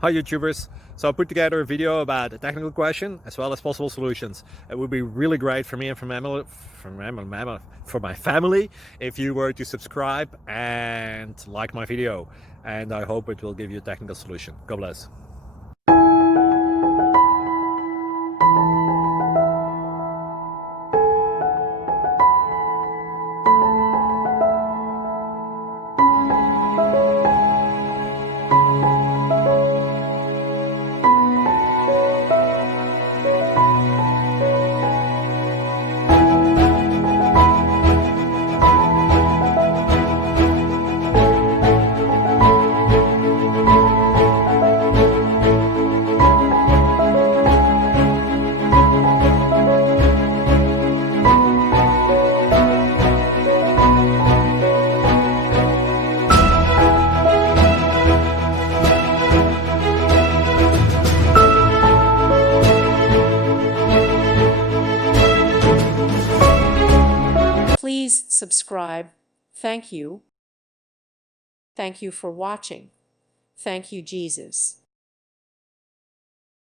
Hi YouTubers. So I put together a video about a technical question as well as possible solutions. It would be really great for me and for my family if you were to subscribe and like my video. And I hope it will give you a technical solution. God bless. Please subscribe. Thank you. Thank you for watching. Thank you, Jesus.